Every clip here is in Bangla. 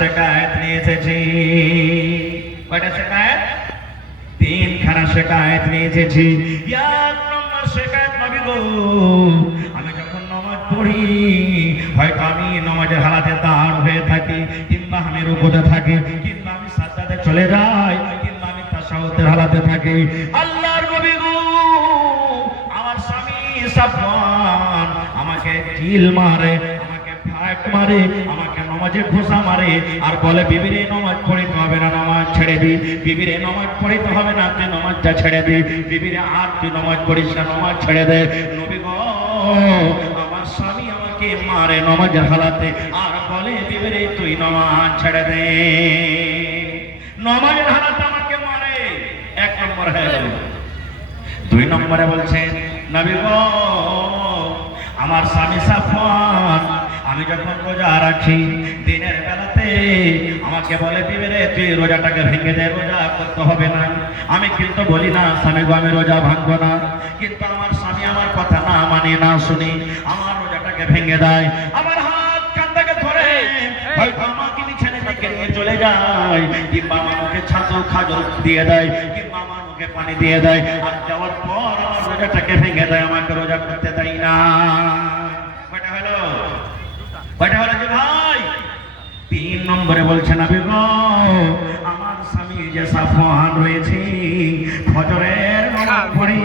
শিকায়েত নিয়ে এসেছি। কয়টা শিকায়েত? তিনখানা শিকায়েত নিয়ে এসেছি। এক নম্বর শিকায়েত, নবী গো, আমি যখন নামাজ পড়ি, হয়তো আমি নামাজের হালাতে দাঁড় হয়ে থাকি, কিংবা আমি রুকুতে থাকি, কিংবা আমি সাজদাতে চলে যাই, কিংবা আমি তাশাহুদের হালাতে থাকি। আল্লাহর নবী গো, আমার স্বামী সাফওয়ান আমাকে কিল মারে, আমাকে ফাঁক মারে, আমাকে নামাজে ঘুষা মারে, আর বলে বিবিরে নামাজ পড়িতে হবে না, নামাজ ছেড়ে দি। বিবিরে নামাজ পড়িতে হবে না, তুই নামাজটা ছেড়ে দি। বিবিরে আর তুই নামাজ পড়িস না, নামাজ ছেড়ে দে। নবী গো, আমার স্বামী আমাকে মারে নামাজের হালাতে, আর বলে বিবিরে তুই নামাজ ছেড়ে দে। নামাজের হালাতে আমাকে মারে, এক নম্বর হয়ে গেল। দুই নম্বরে বলছেন, নবী গো, আমার স্বামী সাফওয়ান আমি যখন রোজা রাখি দিনের বেলাতে, আমাকে বলে বিবিরে তুই রোজাটাকে ভেঙে দে, রোজা করতে হবে না। আমি কিন্তু বলি না স্বামী গো আমি রোজা ভাঙবো না, কিন্তু আমার স্বামী আমার কথা না মানে না শুনি, আমার রোজাটাকে ভেঙে দেয়। আমার হাত কান্দাকে ধরে হয়তো আমাকে বিছানার দিকে নিয়ে চলে যায়, কিংবা আমাকে ছাতু খাজর দিয়ে দেয়, কিংবা আমার মুখে পানি দিয়ে দেয়, আর যাওয়ার পর আমার রোজাটাকে ভেঙে দেয়, আমাকে রোজা করতে দেয় না। কয়টা হলো? কয়টা হলো যে ভাই? তিন নম্বরে বলছেন, নবী গো, আমার স্বামী যে সাফওয়ান রয়েছে, ফজরের নামাজ পড়ি,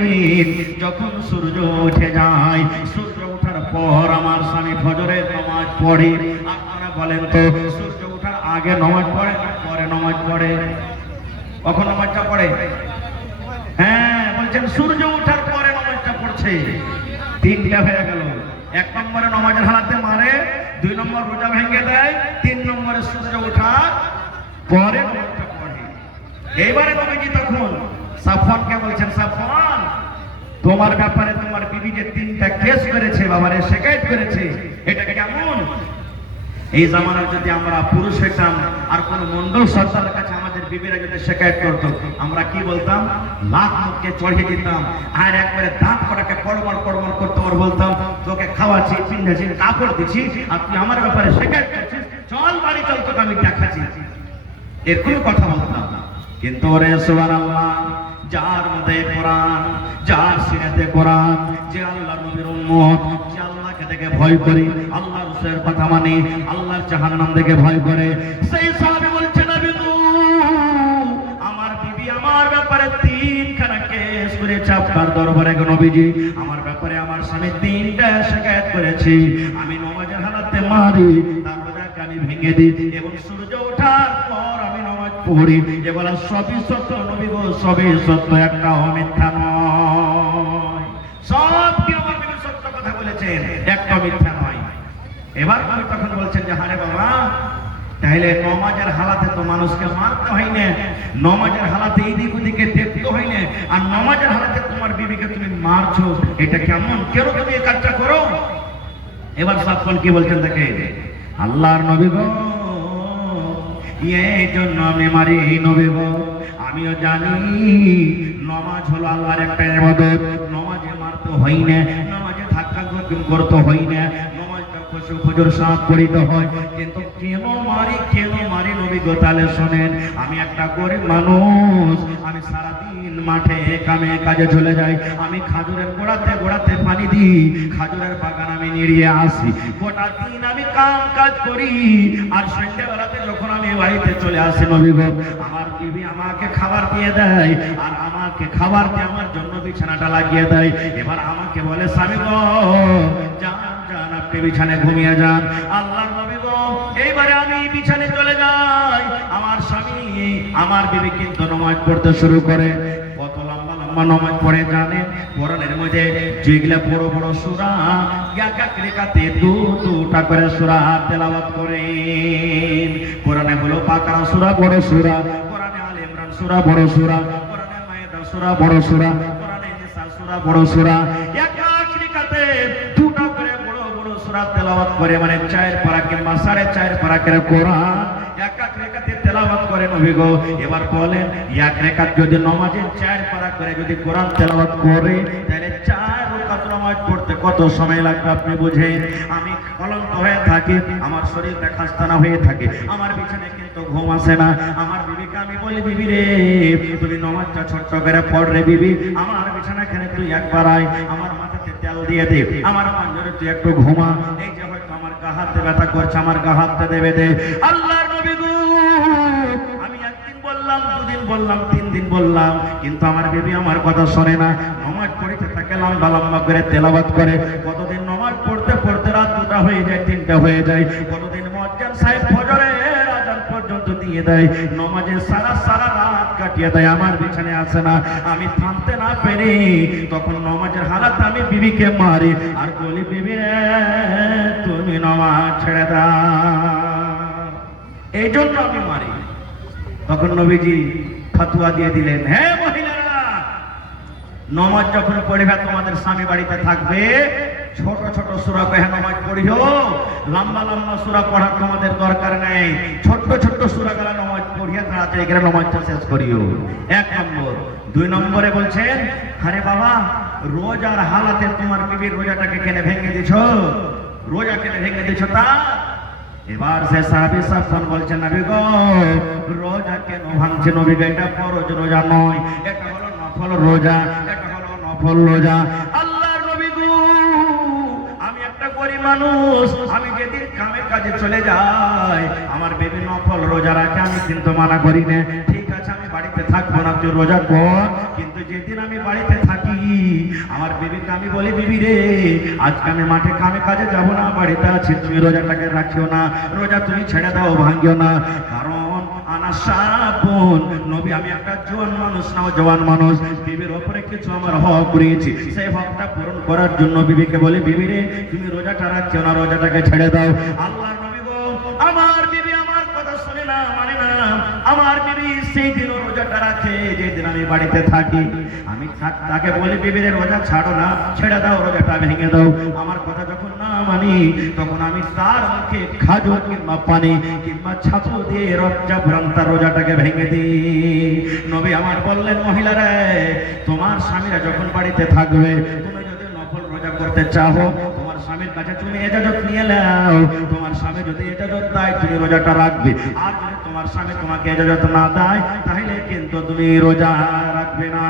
যখন সূর্য উঠে যায়, সূর্য ওঠার পর আমার স্বামী ফজরের নামাজ পড়ে। আপনারা বলেন তো, সূর্য ওঠার আগে নামাজ পড়ে না পরে নামাজ পড়ে? কখন নামাজটা পড়ে? হ্যাঁ, বলছেন সূর্য ওঠার পরে নামাজটা পড়ছে। তিনটা হয়ে গেল। এক নম্বরে নামাজের হালাতে মারে, দুই নম্বর রোজা ভেঙে দেয়, তিন নম্বরে সূর্য ওঠার পরে নামাজটা পড়ে। এইবারে নবীজি তখন সাফওয়ানকে বলছেন, সাফওয়ান তোমার ব্যাপারে তোমার বিবি যে তিনটা কেস করেছে, বাবারে শিকায়েত করেছে, এটা কেমন? এই জামানার যদি আমরা পুরুষ হইতাম আর কোন মন্ডল সর্দারের কাছে আমাদের বিবিরা যদি শিকায়েত করতো, আমরা কি বলতাম? লাখ মুখকে চড়িয়ে দিতাম, আর একবারে দাঁত কটাকে পড়মড় পড়মড় করতে আর বলতাম, তোকে খাওয়াচ্ছি, পিন্ধাচ্ছি, কাপড় দিচ্ছি, আর তুই আমার ব্যাপারে শিকায়েত করছিস, চল বাড়ি চল, তোকে আমি দেখাচ্ছি। এর কোনো কথা বলতাম না। কিন্তু ওরে সুবহানাল্লাহ, যার মধ্যে কোরআন, যার সিনাতে কোরআন, যে আল্লাহর নবীর উম্মত, যে আল্লাহকে দেখে ভয় করে, আল্লাহর রাসূলের কথা মানে, আল্লাহর জাহান্নাম দেখে ভয় করে, সেই সাহাবী বলছে, নবী গো, আমার বিবি আমার ব্যাপারে তিনখানা কেস করেছে আপনার দরবারে গো নবীজি। আমার ব্যাপারে আমার স্বামী তিনটা শিকায়েত করেছে। আমি নামাজের হালাতে মারি, তার রোজাকে আমি ভেঙে দিই, এবং সূর্য ওঠার পর আমি নামাজ পড়ি। এগুলো সবই সত্য নবী গো, সবই সত্য, একটাও মিথ্যা নয়। সব কি আমার বিবি সত্য কথা বলেছেন, একটা মিথ্যা নয়। এবার আমি তখন বলছেন যে হারে বাবা, তাহলে নামাজের হালাতে তো মানুষকে মারতে হয় না, নামাজের হালাতে এদিক ওদিকে দেখতে হয় না, আর নামাজের হালাতে তোমার বিবিকে তুমি মারছো, এটা কেমন? কেন তুমি এই কাজটা করো? এবার সাফওয়ান কি বলছেন দেখে, আল্লাহর নবী গো, এই জন্য আমি মারি নবী গো, আমিও জানি নামাজ হলো আল্লাহর একটা ইবাদত, নামাজে মারতে হয় না, নামাজে ধাক্কা করতে হয় না, নামাজটা খুশু খুজুর সাথ পড়িতে হয়। কিন্তু কেন মারি নবী গো? তাহলে শোনেন, আমি একটা গরিব মানুষ, আমি সারাদিন মাঠে কামে কাজে চলে যাই, আমি খাজুরের গোড়াতে পানি দিই, খাজুরের বাগান আমি নিড়িয়ে আসি, গোটা দিন আমি কাম কাজ করি, আর সন্ধ্যাবেলাতে যখন আমি বাড়িতে চলে আসি নবী গো, আমার বিবি আমাকে খাবার দিয়ে দেয়, আর আমাকে খাবার দিয়ে আমার জন্য বিছানাটা লাগিয়ে দেয়। এবার আমাকে বলে, স্বামী গো যান যান, আপনি বিছানায় ঘুমিয়ে যান। আল্লাহর নবী গো, এইবারে আমি বিছানায় চলে যাই, আমার স্বামী আমার বিবি কিন্তু নামাজ পড়তে শুরু করে। কত লম্বা লম্বা নামাজ পড়ে জানেন? কোরআনের মধ্যে যেগুলা বড় বড় সূরা, এক এক রেখাতে দুটা করে সূরা তেলাওয়াত করেন। কোরআনে হলো বাকারা সূরা বড় সূরা, কোরআনে আলে ইমরান সূরা বড় সূরা, কোরআনে মায়েদা সূরা বড় সূরা, কোরআনে নিসা সূরা বড় সূরা, এক এক রেখাতে দুটা করে বড় বড় সূরা তেলাওয়াত করে, মানে 4 পারা কিংবা 4.5 পারা করে কোরআন এক এক রেখাতে তেলাওয়াত করে নবী গো। এবার বলেন, এক রেখাত যদি নামাজে 4 পারা করে যদি কোরআন তেলাওয়াত করে, তাহলে 4 রাকাত নামাজ পড়তে কত সময় লাগবে আপনি বুঝেন। আমি ক্লান্ত হয়ে থাকি, আমার শরীরটা খাস্তানা হয়ে থাকে, আমার বিছানায় কিন্তু ঘুম আসে না। আমার বিবিকে আমি বলি, বিবি রে তুমি নামাজটা ছোট্ট করে পড় রে বিবি, আমার বিছানাখানে তুই একবার আয়, আমার মাথাতে তেল দিয়ে দে, আমার পাঞ্জরে তুই একটু ঘুমা। এই যে হয়তো আমার গা হাতে ব্যথা করছে, আমার গা হাতটা দেবে দে। আল্লাহর নবী গো, আমি একদিন বললাম, দুদিন বললাম, 3 দিন বললাম, কিন্তু আমার বিবি আমার কথা শোনে না। নামাজ পড়তে থাকে লম্বা লম্বা করে তেলাওয়াত করে। কতদিন নামাজ পড়তে পড়তে রাত 2টা হয়ে যায়, 3টা হয়ে যায়। কতদিন মুয়াজ্জিন সাহেব ফজরের আযান পর্যন্ত দিয়ে দেয়, নামাজের সারা সারা রাত কাটিয়ে দেয়, আমার বিছানায় আসে না। আমি থামতে না পেরে তখন নামাজের হালাতে আমি বিবিকে মারি আর বলি, বিবি রে তুমি নামাজ ছেড়ে দাও। এই জন্য আমি মারি। তখন নবীজি ফতোয়া দিয়ে দিলেন, হে মহিলারা, নামাজ যখন পড়িবে তোমাদের স্বামী বাড়িতে থাকবে, ছোট ছোট সূরা কহে নামাজ পড়িও, লম্বা লম্বা সূরা পড়ার তোমাদের দরকার নেই। ছোট ছোট সূরা গুলো নামাজ পড়িয়া তাড়াতাড়ি করে নামাজটা শেষ করিও। 1 নম্বর। 2 নম্বরে বলছেন, আরে বাবা, রোজার হালাতে তোমার বিবির রোজাটাকে কেন ভেঙে দিছো? রোজা কেন ভেঙে দিছো তা? এবার সে সাহাবী সাফন বলছেন, নবী গো, রোজা কেন ভাঙছে? নবী গো, এটা ফরজ রোজা নয়, এটা হলো নফল রোজা, এটা হলো নফল রোজা। আল্লাহর নবী গো, আমি একটা গরিব মানুষ, আমি যেদিন কামের কাজে চলে যাই, আমার বেবি নফল রোজা রাখে, আমি কিন্তু মানা করি না। ঠিক আছে, আমি বাড়িতে থাকবো না, তুই রোজা কর। কিন্তু যেদিন আমি বাড়িতে থাকি, আমার বিবিকে আমি বলি, বিবি রে আজকে আমি মাঠে কামে কাজে যাব না, বাড়িতে আছি, তুমি রোজাটাকে রাখিও না, রোজা তুমি ছেড়ে দাও, ভাঙিও না। কারণ আনা সাপুন নবী, আমি একটা জওয়ান মানুষ, না জওয়ান মানুষ, বিবির উপরে কিছু আমার হক রয়েছে, সেই হকটা পূরণ করার জন্য বিবিকে বলি, বিবি রে তুমি রোজাটা রাখিও না, রোজাটাকে ছেড়ে দাও। আল্লাহর নবী গো, আমার বিবি আমার কথা শুনে না, মানে না। আমার বিবি সেই দিন রোজাটা রাখে যেদিন আমি বাড়িতে থাকি। আমি তাকে বলি, বিবির রোজা ছাড়ো না, ছেড়ে দাও, রোজাটা ভেঙে দাও। আমার কথা যখন না মানি, তখন আমি তার মুখে খাজর কিংবা পানি কিংবা ছাতু দিয়ে রোজা ভ্রান্তার রোজাটাকে ভেঙে দিই। নবী আমার বললেন, মহিলারা, তোমার স্বামীরা যখন বাড়িতে থাকবে, তুমি যদি নফল রোজা করতে চাও, তোমার স্বামীর কাছে তুমি ইজাজত নিয়ে নাও। তোমার স্বামী যদি ইজাজত দেয়, তুমি রোজাটা রাখবে। আর যদি তোমার স্বামী তোমাকে ইজাজত না দেয়, তাহলে কিন্তু তুমি রোজা রাখবে না।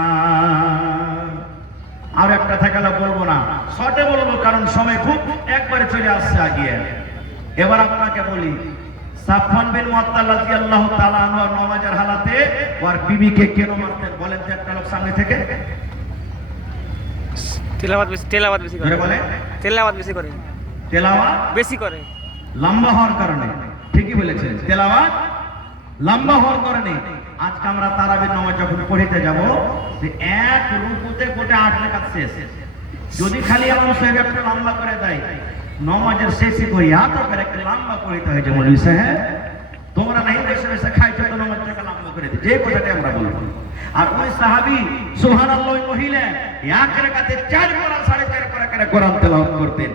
আর একটা থাকলে বলবো না, শর্টে বলবো, কারণ সময় খুব একবারে চলে আসছে আগিয়ে। এবার আপনাকে বলি, সাফওয়ান বিন মুআত্তাল রাদিয়াল্লাহু তাআলা আনহু নামাজের হালাতে ওর বিবিকে কেন মারতেন বলেন তো একটা লোক সামনে থেকে? তেলাওয়াত বেশি করে বলে, তেলাওয়াত বেশি করে, তেলাওয়াত বেশি করে, লম্বা হওয়ার কারণে। ঠিকই বলেছেন, তেলাওয়াত লম্বা হওয়ার কারণে। আজকে আমরা তারাবির নামাজ যখন পড়িতে যাব, যে এক রুকুতে কোটে 8 রাকাত শেষ। যদি খালি আমরা সহিহ একটা লম্বা করে দেয়, নামাজের শেষে করি এত করে একটা লম্বা পড়িতে হয়, যে মৌলভী সাহেব তোমরা নাই বসে বসে খাইছো, তো নামাজটাকে লম্বা করে দিই, যে কথাটা আমরা বলবো। আর ওই সাহাবী সুবহানাল্লাহ, ওই মহিলা এক রাকাতে 4 পারা 4.5 পারা করে কোরআন তেলাওয়াত করতেন।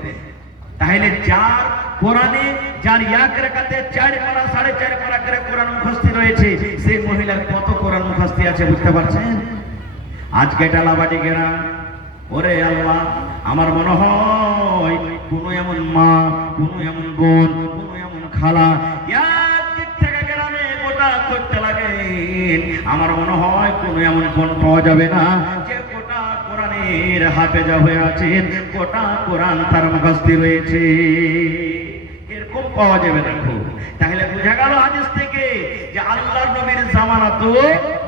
তাহলে যার কোরআনে, যার এক রাকাতে 4 পারা 4.5 পারা করে কোরআন মুখস্থি রয়েছে, সেই মহিলার কত কোরআন মুখস্থি আছে বুঝতে পারছেন? আজকে টালাবাড়ি গ্রাম, ওরে আল্লাহ, আমার মনে হয় কোন এমন মা, কোন এমন বোন, কোন এমন খালা একদিক থেকে গ্রামে গোটা করতে লাগে, আমার মনে হয় কোন এমন বোন পাওয়া যাবে না যে গোটা কোরআনের হাফেজা হয়ে আছেন, গোটা কোরআন তার মুখস্থি রয়েছে, এরকম পাওয়া যাবে না। তাহলে বোঝা গেল হাদিস থেকে যে আল্লাহর নবীর জামানাতো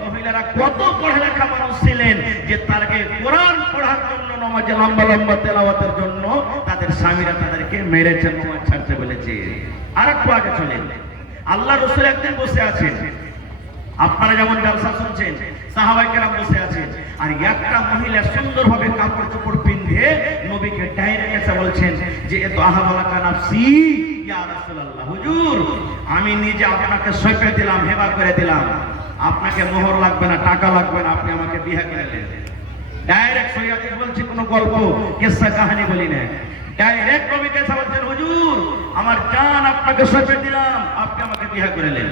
মহিলারা কত পড়ালেখা মানুষ ছিলেন, যে তারকে কোরআন পড়ার জন্য, নামাজে লম্বা লম্বা তেলাওয়াতের জন্য তাদের স্বামীরা তাদেরকে মেরেছেন, নামাজ ছাড়তে বলেছে। আর একটু আগে চলেন, আল্লাহ রাসূল একদিন বসে আছেন, আপনারা যেমন জলসা শুনছেন, সাহাবায়ে কেরাম বসে আছেন, আর একটা মহিলা সুন্দরভাবে কাপড় চোপড় পিন্ধে নবীকে ডাইরেক্ট এসে বলছেন যে এত আহাবালাকা নাফসি ইয়া রাসূলুল্লাহ, হুজুর আমি নিজে আপনাকে সঁপে দিলাম, হেবা করে দিলাম, আপনাকে মোহর লাগবে না, টাকা লাগবে না, আপনি আমাকে বিয়ে করে নেন। ডাইরেক্ট সৈয়দ বলছি, কোনো গল্প কিসসা কাহিনী বলি না, ডাইরেক্ট নবীকে এসে বলছেন, হুজুর আমার জান আপনাকে সঁপে দিলাম, আপনি আমাকে বিয়ে করে নেন।